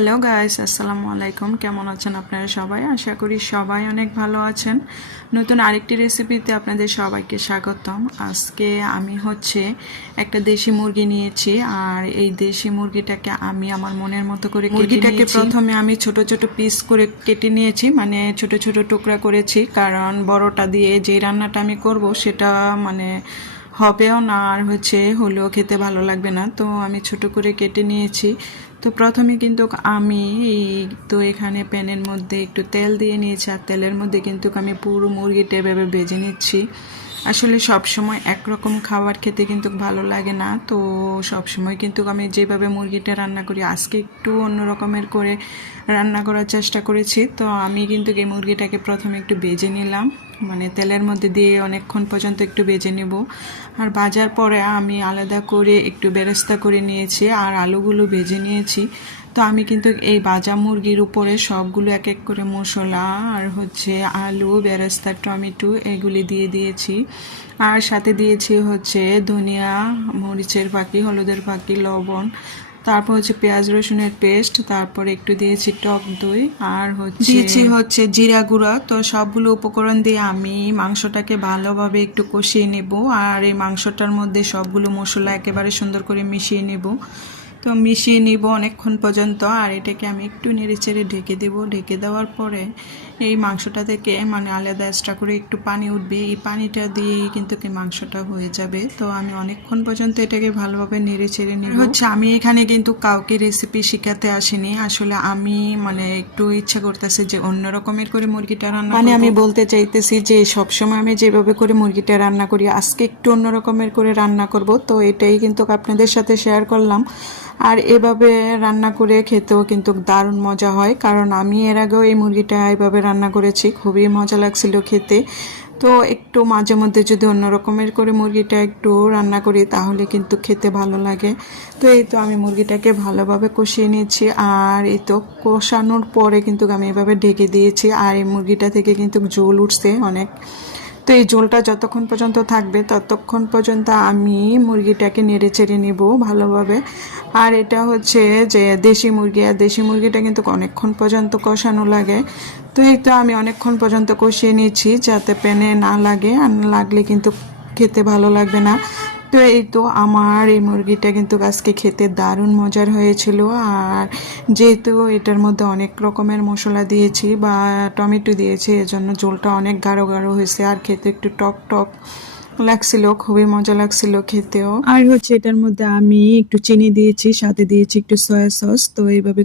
Hello guys, আসসালামু আলাইকুম। কেমন আছেন আপনারা সবাই? আশা করি সবাই অনেক ভালো আছেন। নতুন আরেকটি রেসিপিতে আপনাদের সবাইকে স্বাগতম। আজকে আমি একটা দেশি মুরগি নিয়েছি, আর এই দেশি মুরগিটাকে আমি আমার মনের মতো করে মুরগিটাকে প্রথমে আমি ছোট ছোট পিস করে কেটে নিয়েছি, মানে ছোট ছোট টুকরা করেছি, কারণ বড়টা দিয়ে যে রান্নাটা আমি করব সেটা হবেও না, আর হলেও খেতে ভালো লাগবে না। তো আমি ছোট করে কেটে নিয়েছি। তো প্রথমে কিন্তু আমি এখানে প্যানের মধ্যে একটু তেল দিয়ে নিয়েছি, আর তেলের মধ্যে কিন্তু আমি পুরো মুরগিটা এভাবে ভেজে নিচ্ছি। আসলে সব সময় একরকম খাবার খেতে কিন্তু ভালো লাগে না, তো সব সময় কিন্তু আমি যেভাবে মুরগিটা রান্না করি আজকে একটু অন্য রকমের করে রান্না করার চেষ্টা করেছি। তো আমি কিন্তু এই মুরগিটাকে প্রথমে একটু ভেজে নিলাম, মানে তেলের মধ্যে দিয়ে অনেকক্ষণ পর্যন্ত একটু ভেজে নেব। আর ভাজার পরে আমি আলাদা করে একটু বেরেস্তা করে নিয়েছি, আর আলুগুলো ভেজে নিয়েছি। তো আমি কিন্তু এই ভাজা মুরগির উপরে সবগুলো এক এক করে মশলা আর আলু, বেরেস্তা, টমেটো এগুলি দিয়ে দিয়েছি। আর সাথে দিয়েছি ধনিয়া, মরিচের ফাঁকি, হলুদের ফাঁকি, লবণ, তারপর পেঁয়াজ রসুনের পেস্ট, তারপর একটু দিয়েছি টক দই, আর দিয়েছি জিরা গুঁড়া। তো সবগুলো উপকরণ দিয়ে আমি মাংসটাকে ভালোভাবে একটু কষিয়ে নেব, আর এই মাংসটার মধ্যে সবগুলো মশলা একেবারে সুন্দর করে মিশিয়ে নেব। তো মিশিয়ে নিব অনেকক্ষণ পর্যন্ত, আর এটাকে আমি একটু নেড়েচেড়ে ঢেকে দেব। ঢেকে দেওয়ার পরে এই মাংসটা থেকে আলাদা এক্সট্রা করে একটু পানি উঠবে, এই পানিটা দিয়েই কিন্তু এই মাংসটা হয়ে যাবে। তো আমি অনেকক্ষণ পর্যন্ত এটাকে ভালোভাবে নেড়েচেড়ে নিব। আমি এখানে কিন্তু কাউকে রেসিপি শিখাতে আসিনি, আসলে আমি একটু ইচ্ছা করতেছে যে অন্য রকমের করে মুরগিটা রান্না, আমি বলতে চাইতেছি যে সবসময় আমি যেভাবে করে মুরগিটা রান্না করি আজকে একটু অন্য রকমের করে রান্না করব। তো এটাই কিন্তু আপনাদের সাথে শেয়ার করলাম। আর এভাবে রান্না করে খেতেও কিন্তু দারুণ মজা হয়, কারণ আমি এর আগেও এই মুরগিটা এভাবে রান্না করেছি, খুবই মজা লাগছিল খেতে। তো একটু মাঝে মধ্যে যদি অন্য রকমের করে মুরগিটা একটু রান্না করি তাহলে কিন্তু খেতে ভালো লাগে। তো এই তো আমি মুরগিটাকে ভালোভাবে কষিয়ে নিয়েছি, আর এই তো কষানোর পরে কিন্তু আমি এভাবে ঢেকে দিয়েছি, আর এই মুরগিটা থেকে কিন্তু ঝোল উঠছে অনেক। তো এই ঝোলটা যতক্ষণ পর্যন্ত থাকবে ততক্ষণ পর্যন্ত আমি মুরগিটাকে নেড়ে চেড়ে নিব ভালোভাবে। আর এটা যে দেশি মুরগি, আর দেশি মুরগিটা কিন্তু অনেকক্ষণ পর্যন্ত কষানো লাগে। তো এই তো আমি অনেকক্ষণ পর্যন্ত কষিয়ে নিয়েছি যাতে প্যানে না লাগে, আর লাগলে কিন্তু খেতে ভালো লাগবে না। তো এই তো আমার এই মুরগিটা কিন্তু আজকে খেতে দারুণ মজার হয়েছিল। আর যেহেতু এটার মধ্যে অনেক রকমের মশলা দিয়েছি বা টমেটো দিয়েছি, এজন্য ঝোলটা অনেক গাঢ় গাঢ় হয়েছে, আর খেতে একটু টক টক লাগছিল, খুবই মজা লাগছিল খেতেও। আর এটার মধ্যে আমি একটু চিনি দিয়েছি, সাথে দিয়েছি একটু সয়া সস। তো এইভাবে